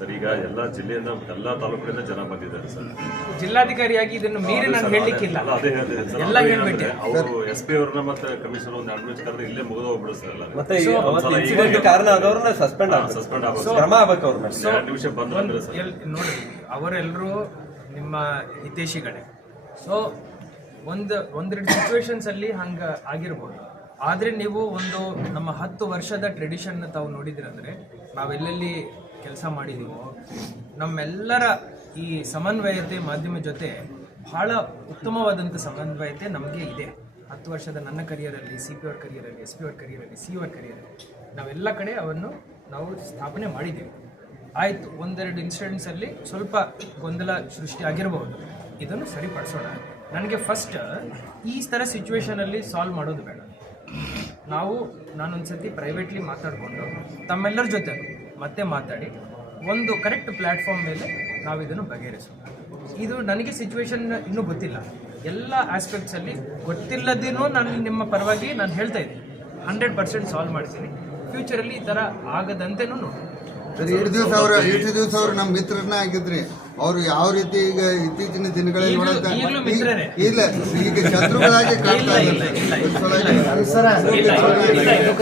ಸರ್ ಈಗ ಎಲ್ಲ ಜಿಲ್ಲೆಯಿಂದ ಎಲ್ಲ ತಾಲೂಕಿನಿಂದ ಜನ ಬಂದಿದ್ದಾರೆ ಸರ್. ಜಿಲ್ಲಾಧಿಕಾರಿಯಾಗಿ ಇದನ್ನು ಮೀರಿ ನಾನು ಹೇಳಲಿಕ್ಕಿಲ್ಲ. ಅದೇ ಅವರು ಎಸ್ ಪಿ ಅವ್ರನ್ನ ಮತ್ತೆ ಕಮಿಷನರ್ ಒಂದು ಎರಡು ನಿಮಿಷ ಕರೆದು ಇಲ್ಲೇ ಮುಗಿದು ಹೋಗ್ಬಿಡಿಸ್ತಾರೆ ಎಲ್ಲ ಮತ್ತೆ ಈ ಅವತ್ತು ಇನ್ಸಿಡೆಂಟ್ ಕಾರಣ ಆದವ್ರನ್ನ ಸಸ್ಪೆಂಡ್ ಆಗ್ಬೇಕು. ಸಸ್ಪೆಂಡ್ ಆಗ್ಬೋದು ಕ್ರಮ ಆಗ್ಬೇಕು ಅವ್ರ ಮೇಲೆ. ಎರಡು ನಿಮಿಷ ಸರ್. ನೋಡಿ ಅವರೆಲ್ಲರೂ ನಿಮ್ಮ ಹಿತೇಶಿಗಳೇ ಸೊ ಒಂದು ಒಂದೆರಡು ಸಿಚುವೇಶನ್ಸ್ ಅಲ್ಲಿ ಹಂಗ ಆಗಿರ್ಬೋದು. ಆದ್ರೆ ನೀವು ಒಂದು ನಮ್ಮ ಹತ್ತು ವರ್ಷದ ಟ್ರೆಡಿಷನ್ ತಾವು ನೋಡಿದಿರಂದ್ರೆ ನಾವೆಲ್ಲೆಲ್ಲಿ ಕೆಲಸ ಮಾಡಿದೀವೋ, ನಮ್ಮೆಲ್ಲರ ಈ ಸಮನ್ವಯತೆ ಮಾಧ್ಯಮ ಜೊತೆ ಬಹಳ ಉತ್ತಮವಾದಂಥ ಸಮನ್ವಯತೆ ನಮಗೆ ಇದೆ. ಹತ್ತು ವರ್ಷದ ನನ್ನ ಕರಿಯರಲ್ಲಿ ಸಿ ಪಿ ಅವ್ರ ಕರಿಯರಲ್ಲಿ ಎಸ್ ಪಿ ಅವ್ರ ಕರಿಯರಲ್ಲಿ ಸಿ ಅವ್ರ ಕರಿಯರಲ್ಲಿ ನಾವೆಲ್ಲ ಕಡೆ ಅವನ್ನು ನಾವು ಸ್ಥಾಪನೆ ಮಾಡಿದ್ದೀವಿ ಆಯಿತು, ಒಂದೆರಡು ಇನ್ಸಿಡೆಂಟ್ಸಲ್ಲಿ ಸ್ವಲ್ಪ ಗೊಂದಲ ಸೃಷ್ಟಿ ಆಗಿರಬಹುದು ಇದನ್ನು ಸರಿಪಡಿಸೋಣ. ನನಗೆ ಫಸ್ಟ್ ಈ ಥರ ಸಿಚುವೇಶನಲ್ಲಿ ಸಾಲ್ವ್ ಮಾಡೋದು ಬೇಡ. ನಾವು ನಾನೊಂದ್ಸತಿ ಪ್ರೈವೇಟ್ಲಿ ಮಾತಾಡಿಕೊಂಡು ತಮ್ಮೆಲ್ಲರ ಜೊತೆ ಮತ್ತೆ ಮಾತಾಡಿ. ಒಂದು ಕರೆಕ್ಟ್ ಪ್ಲ್ಯಾಟ್ಫಾರ್ಮ್ ಮೇಲೆ ನಾವು ಇದನ್ನು ಬಗೆಹರಿಸೋಣ. ಇದು ನನಗೆ ಸಿಚುವೇಶನ್ ಇನ್ನೂ ಗೊತ್ತಿಲ್ಲ. ಎಲ್ಲ ಆಸ್ಪೆಕ್ಟ್ಸಲ್ಲಿ ಗೊತ್ತಿಲ್ಲದೇನೋ ನಾನು ನಿಮ್ಮ ಪರವಾಗಿ ನಾನು ಹೇಳ್ತಾ ಇದ್ದೀನಿ. ಹಂಡ್ರೆಡ್ ಪರ್ಸೆಂಟ್ ಸಾಲ್ವ್ ಮಾಡ್ತೀನಿ. ಫ್ಯೂಚರಲ್ಲಿ ಈ ಥರ ಆಗದಂತೆನೂ ನೋಡಿ ಎರಡು ದಿವಸ ಅವರು ಎಷ್ಟು ದಿವಸ ಅವರು ನಮ್ಮ ಮಿತ್ರರನ್ನ ಆಗಿದ್ರಿ ಅವರು ಯಾವ ರೀತಿ ಈಗ ಇತ್ತೀಚಿನ ದಿನಗಳಲ್ಲಿ ನೋಡುತ್ತೆ ಇಲ್ಲ ಈಗ ಶತ್ರುಗಳಾಗಿ ಕಾಣ್ತಾ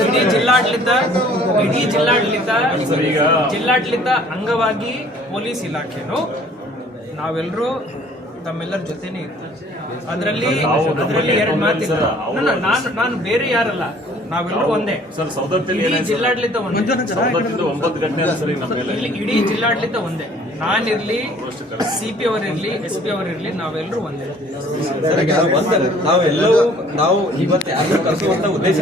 ಇಡೀ ಜಿಲ್ಲಾಡಳಿತ ಇಡೀ ಜಿಲ್ಲಾಡಳಿತ ಜಿಲ್ಲಾಡಳಿತ ಅಂಗವಾಗಿ ಪೊಲೀಸ್ ಇಲಾಖೆನು ನಾವೆಲ್ಲರೂ ತಮ್ಮೆಲ್ಲರ ಜೊತೆನೇ ಇರ್ತೀವಿ. ಅದರಲ್ಲಿ ಅದರಲ್ಲಿ ಎರಡು ಮಾತಿಲ್ಲ. ನಾನು ನಾನು ನಾನು ಬೇರೆ ಯಾರಲ್ಲ. ನಾವೆಲ್ಲರೂ ಒಂದೇ ಸರ್ ಜಿಲ್ಲಾಡಳಿತ ಒಂದೇ ಸೌದತ್ತಿಂದ ಒಂಬತ್ತು ಗಂಟೆ ಸರಿ ನಮ್ಮ ಮೇಲೆ ಇಲ್ಲಿ ಇಡೀ ಜಿಲ್ಲಾಡಳಿತ ಒಂದೇ ನಾನಿರ್ಲಿ ಸಿ ಪಿ ಅವರಿರ್ಲಿ ಎಸ್ ಪಿ ಅವರಿರ್ಲಿ ನಾವೆಲ್ಲರೂ ಒಂದೇ ನಾವೆಲ್ಲವೂ ನಾವು ಇವತ್ತು ಯಾರು ಕರೆಸುವಂತ ಉದ್ದೇಶ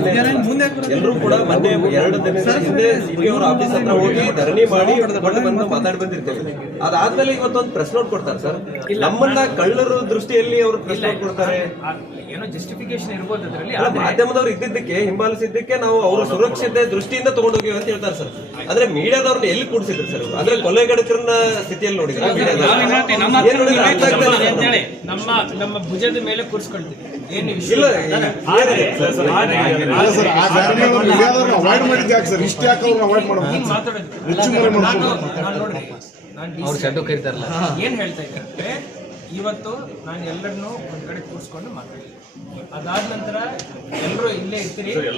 ಎಲ್ಲರೂ ಕೂಡ ಮೊನ್ನೆ ಎರಡು ದಿನ ಹಿಂದೆ ಸಿಪಿ ಅವರ ಆಫೀಸ್ ಹತ್ರ ಹೋಗಿ ಧರಣಿ ಮಾಡಿ ಬಂದು ಮಾತಾಡಿ ಬಂದಿರ್ತೇವೆ ಅದಾದ್ಮೇಲೆ ಇವತ್ತೊಂದು ಪ್ರೆಸ್ ನೋಟ್ ಕೊಡ್ತಾರೆ ಸರ್ ನಮ್ಮನ್ನ ಕಳ್ಳರು ದೃಷ್ಟಿಯಲ್ಲಿ ಅವರು ಪ್ರೆಸ್ ನೋಟ್ ಕೊಡ್ತಾರೆ ಏನೋ ಜಸ್ಟಿಫಿಕೇಶನ್ ಇರ್ಬೋದು ಅದರಲ್ಲಿ ಅಲ್ಲ, ಮಾಧ್ಯಮದವ್ರು ಇದ್ದಿದ್ದಕ್ಕೆ ಹಿಂಬಾಲಿಸಿದ್ದಕ್ಕೆ ನಾವು ಅವರ ಸುರಕ್ಷತೆ ದೃಷ್ಟಿಯಿಂದ ತಗೊಂಡೋಗಿ ಅಂತ ಹೇಳ್ತಾರೆ ಸರ್ ಆದ್ರೆ ಮೀಡಿಯಾದವ್ರನ್ನ ಎಲ್ಲಿ ಕೂಡಿಸಿದ್ರು ಸರ್? ಅಂದ್ರೆ ಕೊಲೆಗಡಕರನ್ನ ಸ್ಥಿತಿಯಲ್ಲಿ ನೋಡಿದ್ರೆ ನಮ್ಮ ನಮ್ಮ ಭುಜದ ಮೇಲೆ ಕೂರಿಸ್ಕೊಳ್ತೀವಿ ಅವಾಯ್ಡ್ ಮಾಡಿದ್ದು ಸರ್ ಇಷ್ಟ ಯಾಕೆ ಅವ್ರನ್ನ ಅವಾಯ್ಡ್ ಮಾಡೋದು ಹಿಂಗ್ ಮಾತಾಡೋದು ನಾನು ನಾನು ಕರೀತಾರಲ್ಲ. ಏನು ಏನ್ ಹೇಳ್ತಾ ಇದ್ದಾರೆ ಅಂದ್ರೆ ಇವತ್ತು ನಾನು ಎಲ್ಲರನ್ನೂ ಒಂದ್ ಕಡೆ ಕೂರಿಸ್ಕೊಂಡು ಮಾತಾಡ್ತೀನಿ. ಅದಾದ ನಂತರ ಎಲ್ಲರೂ ಇಲ್ಲೇ ಇರ್ತೀರಿ. ಅವ್ರು.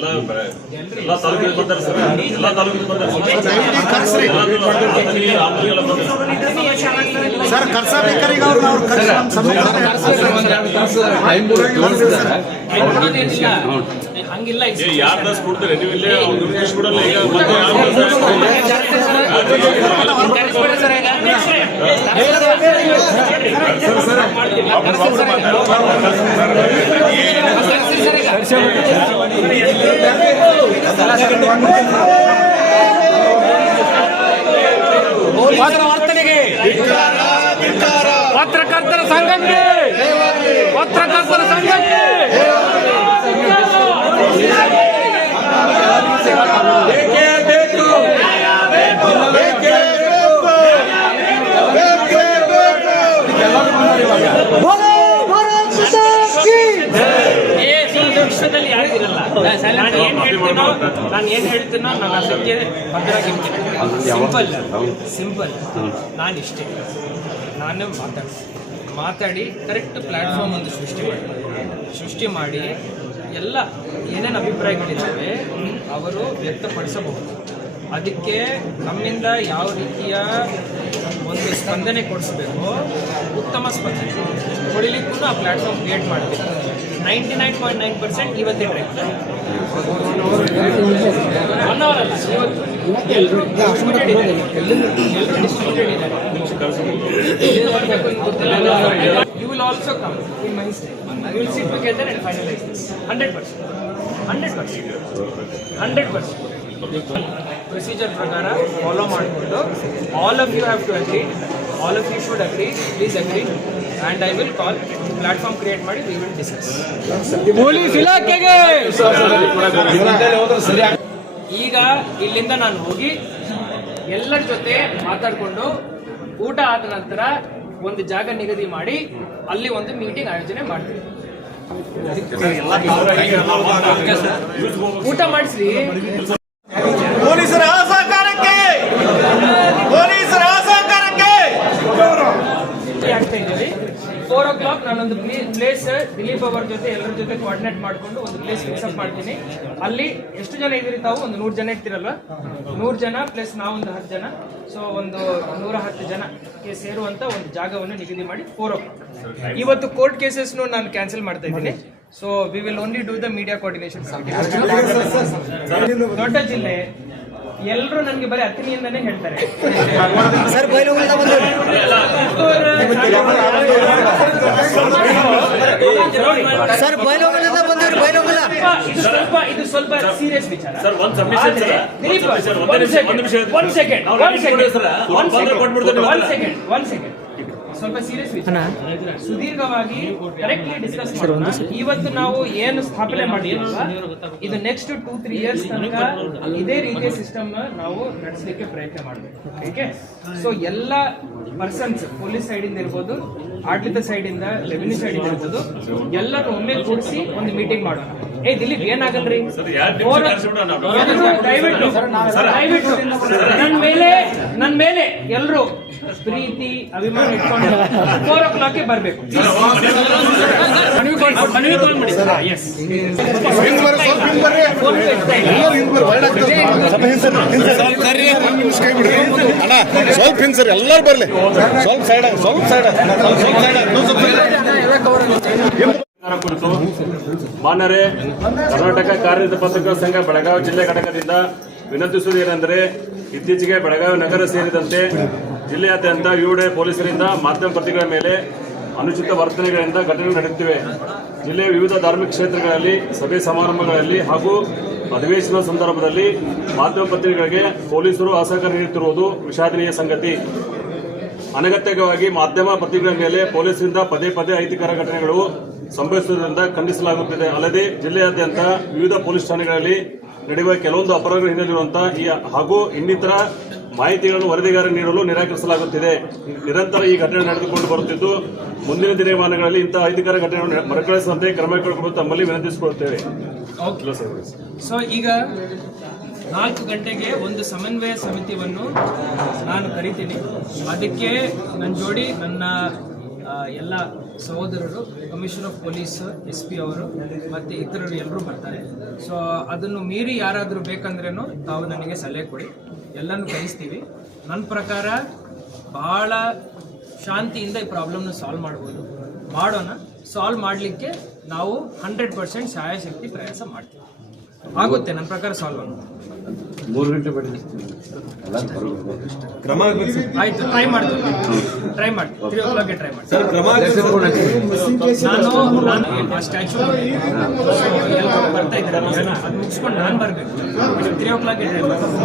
ಹಂಗಿಲ್ಲ. ಯಾರು ಕೊಡ್ತಾರೆ? ನೀವು ಇಲ್ಲೇ ಅವ್ರು ಬಿಡಲ್ಲ ಈಗ ಯಾರು ಪತ್ರಕರ್ತರ ಸಂಘಕ್ಕೆ. ಪತ್ರಕರ್ತರ ಸಂಘಕ್ಕೆ. ಬೇಕೇ ವಿಶ್ವದಲ್ಲಿ ಯಾರು ಇರಲ್ಲ ನಾನು ಏನು ಹೇಳ್ತೀನೋ ನಾನು ಏನ್ ಹೇಳ್ತೀನೋ ನಾನು ಅದಕ್ಕೆ ಭದ್ರಾಗಿರ್ತೀನಿ ಸಿಂಪಲ್ ಸಿಂಪಲ್ ನಾನು ಇಷ್ಟೇ ನಾನು ಮಾತಾಡ್ತೀನಿ ಮಾತಾಡಿ ಕರೆಕ್ಟ್ ಪ್ಲಾಟ್ಫಾರ್ಮ್ ಒಂದು ಸೃಷ್ಟಿ ಮಾಡಿ ಸೃಷ್ಟಿ ಮಾಡಿ ಎಲ್ಲ ಏನೇನು ಅಭಿಪ್ರಾಯಗಳಿದ್ದಾವೆ ಅವರು ವ್ಯಕ್ತಪಡಿಸಬಹುದು ಅದಕ್ಕೆ ನಮ್ಮಿಂದ ಯಾವ ರೀತಿಯ ಒಂದು ಸ್ಪಂದನೆ ಕೊಡಿಸ್ಬೇಕು ಉತ್ತಮ ಸ್ಪಂದನೆ ಕೊಡಲಿಕ್ಕೂ ಆ ಪ್ಲಾಟ್ಫಾರ್ಮ್ ಕ್ರಿಯೇಟ್ ಮಾಡಬೇಕು ninety nine point nine percent ಇವತ್ತೇ ಟ್ರೈ ಒನ್ ಅವರ್ ಅಲ್ಲ ಇವತ್ತು ಎಲ್ಲರೂ distributed ಆಲ್ಸೋ ಎಲ್ಲರೂ. Percent hundred percent also come in my stay. We will sit together and finalize this. 100%. 100%. 100%. Procedure ಪ್ರಕಾರ ಫಾಲೋ ಮಾಡಿಕೊಂಡು all of you have to agree all of you should agree please agree and I will call platform create ಮಾಡಿ ವಿ ವಿಲ್ ಡಿಸ್ಕಸ್ ಪೊಲೀಸ್ ಇಲಾಖೆಗೆ! ಈಗ ಇಲ್ಲಿಂದ ನಾನು ಹೋಗಿ ಎಲ್ಲರ ಜೊತೆ ಮಾತಾಡಿಕೊಂಡು ಊಟ ಆದ ನಂತರ ಒಂದು ಜಾಗ ನಿಗದಿ ಮಾಡಿ ಅಲ್ಲಿ ಒಂದು ಮೀಟಿಂಗ್ ಆಯೋಜನೆ ಮಾಡ್ತೀವಿ. ಊಟ ಮಾಡಿಸ್ರಿ ಪೊಲೀಸರ ಅಸಹಕಾರಕ್ಕೆ ಪೊಲೀಸರ ಅಸಹಕಾರಕ್ಕೆ ಆಗ್ತಾ ಇದ್ದೀವಿ ಫೋರ್ ಕ್ಲಾಕ್ ಪ್ಲೇಸ್ ದಿಲೀಪ್ ಅವರ ಜೊತೆ ಎಲ್ಲರ ಜೊತೆ ಕೋಆರ್ಡಿನೇಟ್ ಮಾಡ್ಕೊಂಡು ಒಂದು ಪ್ಲೇಸ್ ಫಿಕ್ಸ್ ಅಪ್ ಮಾಡ್ತೀನಿ. ಅಲ್ಲಿ ಎಷ್ಟು ಜನ ಇದ್ದೀರಿ ತಾವು? ಒಂದು ನೂರು ಜನ ಇರ್ತಿರಲ್ಲ ನೂರು ಜನ ಪ್ಲಸ್ ನಾವೊಂದು ಹತ್ತು ಜನ. ಸೊ ಒಂದು ನೂರ ಹತ್ತು ಜನಕ್ಕೆ ಸೇರುವಂತ ಒಂದು ಜಾಗವನ್ನು ನಿಗದಿ ಮಾಡಿ ಫೋರ್ ಇವತ್ತು ಕೋರ್ಟ್ ಕೇಸಸ್ನು ನಾನು ಕ್ಯಾನ್ಸಲ್ ಮಾಡ್ತಾ ಇದ್ದೀನಿ. So we will only do the media coordination ದೊಡ್ಡ ಜಿಲ್ಲೆ ಎಲ್ಲರೂ ನನಗೆ ಬರೀ ಅತನಿಯಿಂದನೇ ಹೇಳ್ತಾರೆ. ಸ್ವಲ್ಪ ಇದು ಸ್ವಲ್ಪ ಸೀರಿಯಸ್ ವಿಚಾರ. ಸರ್, ಒಂದ್ ಸೆಕೆಂಡ್. ಒಂದ್ ಸೆಕೆಂಡ್ ಒನ್ ಒಂದ್ ಒಂದೇ ಸ್ವಲ್ಪ ಸೀರಿಯಸ್ ವಿಚಾರ. ಸುದೀರ್ಘವಾಗಿ ಕರೆಕ್ಟ್ಲಿ ಡಿಸ್ಕಸ್ ಮಾಡೋಣ. ಇವತ್ತು ನಾವು ಏನು ಸ್ಥಾಪನೆ ಮಾಡಿದ್ವಲ್ಲ ಇದು ನೆಕ್ಸ್ಟ್ ಟೂ ತ್ರೀ ಇಯರ್ಸ್ ತನಕ ಇದೇ ರೀತಿಯ ಸಿಸ್ಟಮ್ ನಾವು ನಡೆಸಲಿಕ್ಕೆ ಪ್ರಯತ್ನ ಮಾಡಬೇಕು. ಓಕೆ ಸೊ ಎಲ್ಲ ಪರ್ಸನ್ಸ್ ಪೊಲೀಸ್ ಸೈಡಿಂದ ಇಂದ ಇರ್ಬೋದು ಆಡಳಿತ ಸೈಡ್ ಇಂದ ರೆವಿನ್ಯೂ ಸೈಡ್ ಇಂದ ಇರ್ಬೋದು ಎಲ್ಲರೂ ಒಮ್ಮೆ ಕೂಡಿಸಿ ಒಂದು ಮೀಟಿಂಗ್ ಮಾಡೋಣ. ಏ ದಿಲೀಪ್ ಏನಾಗಲ್ರಿ? ದಯವಿಟ್ಟು ದಯವಿಟ್ಟು. ನನ್ನ ಮೇಲೆ ನನ್ನ ಮೇಲೆ ಎಲ್ಲರೂ ಪ್ರೀತಿ ಅಭಿಮಾನ ಇಟ್ಕೊಂಡು ಫೋರ್ ಓ ಕ್ಲಾಕ್ಗೆ ಬರಬೇಕು. ಎಸ್ ಸ್ವಲ್ಪ ಹಿಂದ್ ಸರ್ ಎಲ್ಲರೂ ಬರ್ಲಿ. ಸ್ವಲ್ಪ ಸೈಡ್ ಸ್ವಲ್ಪ ಸೈಡ್ ಸ್ವಲ್ಪ ಸೈಡ್ ಕುರಿತು ಮಾನ್ಯರೇ ಕರ್ನಾಟಕ ಕಾರ್ಯನಿರತ ಪತ್ರಕರ್ತರ ಸಂಘ ಬೆಳಗಾವಿ ಜಿಲ್ಲೆ ಘಟಕದಿಂದ ವಿನಂತಿಸುವುದೇನೆಂದರೆ ಇತ್ತೀಚೆಗೆ ಬೆಳಗಾವಿ ನಗರ ಸೇರಿದಂತೆ ಜಿಲ್ಲೆಯಾದ್ಯಂತ ವಿವಿಧ ಪೊಲೀಸರಿಂದ ಮಾಧ್ಯಮ ಪತ್ರಿಕೆಗಳ ಮೇಲೆ ಅನುಚಿತ ವರ್ತನೆಗಳಿಂದ ಘಟನೆಗಳು ನಡೆಯುತ್ತಿವೆ. ಜಿಲ್ಲೆಯ ವಿವಿಧ ಧಾರ್ಮಿಕ ಕ್ಷೇತ್ರಗಳಲ್ಲಿ, ಸಭೆ ಸಮಾರಂಭಗಳಲ್ಲಿ ಹಾಗೂ ಅಧಿವೇಶನ ಸಂದರ್ಭದಲ್ಲಿ ಮಾಧ್ಯಮ ಪತ್ರಿಕೆಗಳಿಗೆ ಪೊಲೀಸರು ಅಸಹಕಾರ ನೀಡುತ್ತಿರುವುದು ವಿಷಾದನೀಯ ಸಂಗತಿ. ಅನಗತ್ಯವಾಗಿ ಮಾಧ್ಯಮ ಪತ್ರಿಕೆಗಳ ಮೇಲೆ ಪೊಲೀಸರಿಂದ ಪದೇ ಪದೇ ಅಹಿತಕರ ಘಟನೆಗಳು ಸಂಭವಿಸುವುದರಿಂದ ಖಂಡಿಸಲಾಗುತ್ತಿದೆ. ಅಲ್ಲದೆ ಜಿಲ್ಲೆಯಾದ್ಯಂತ ವಿವಿಧ ಪೊಲೀಸ್ ಠಾಣೆಗಳಲ್ಲಿ ನಡೆಯುವ ಕೆಲವೊಂದು ಅಪರಾಧಗಳ ಹಿನ್ನೆಲೆಯಿರುವಂತಹ ಈ ಹಾಗೂ ಇನ್ನಿತರ ಮಾಹಿತಿಗಳನ್ನು ವರದಿಗಾರ ನೀಡಲು ನಿರಾಕರಿಸಲಾಗುತ್ತಿದೆ. ನಿರಂತರ ಈ ಘಟನೆ ನಡೆದುಕೊಂಡು ಬರುತ್ತಿದ್ದು, ಮುಂದಿನ ದಿನಮಾನಗಳಲ್ಲಿ ಇಂತಹ ಅಹಿತಕರ ಘಟನೆಗಳನ್ನು ಮರುಕಳಿಸದಂತೆ ಕ್ರಮ ಕೈಗೊಳ್ಳಲು ತಮ್ಮಲ್ಲಿ ವಿನಂತಿಸಿಕೊಳ್ಳುತ್ತೇವೆ ಸೊ ಈಗ ನಾಲ್ಕು ಗಂಟೆಗೆ ಒಂದು ಸಮನ್ವಯ ಸಮಿತಿಯನ್ನು ನಾನು ಕರಿತೀನಿ. ಅದಕ್ಕೆ ನನ್ನ ಜೋಡಿ ನನ್ನ ಎಲ್ಲ ಸಹೋದರರು commissioner of police S P ಅವರು, ಮತ್ತು ಇತರರು ಎಲ್ಲರೂ ಬರ್ತಾರೆ. ಸೊ ಅದನ್ನು ಮೀರಿ ಯಾರಾದರೂ ಬೇಕಂದ್ರೇನು ತಾವು ನನಗೆ ಸಲಹೆ ಕೊಡಿ. ಎಲ್ಲನೂ ಕಲಿಸ್ತೀವಿ. ನನ್ನ ಪ್ರಕಾರ ಭಾಳ ಶಾಂತಿಯಿಂದ ಈ ಪ್ರಾಬ್ಲಮ್ನ ಸಾಲ್ವ್ ಮಾಡ್ಬೋದು. ಮಾಡೋಣ. ಸಾಲ್ವ್ ಮಾಡಲಿಕ್ಕೆ ನಾವು ಹಂಡ್ರೆಡ್ ಪರ್ಸೆಂಟ್ ಸಹಾಯಶಕ್ತಿ ಪ್ರಯಾಸ ಮಾಡ್ತೀವಿ. ಆಗುತ್ತೆ ನನ್ನ ಪ್ರಕಾರ ಸಾಲ್ವ್ ಆಗುತ್ತೆ. ಆಯ್ತು ಟ್ರೈ ಮಾಡ್ತೀನಿ. ಟ್ರೈ ಮಾಡ್ತೀನಿ. ತ್ರೀ ಓ ಕ್ಲಾಕ್ಗೆ ಟ್ರೈ ಮಾಡ್ತೀನಿ. ನಾನು ನಾನು ಆ ಸ್ಟ್ಯಾಚು ಬರ್ತಾ ಇದ್ದಾರೆ. ಜನ ಅದು ಮುಗಿಸ್ಕೊಂಡು ನಾನು ಬರಬೇಕು. ತ್ರೀ ಓ ಕ್ಲಾಕ್ಗೆ ಟ್ರೈ ಮಾಡ್ತೀನಿ.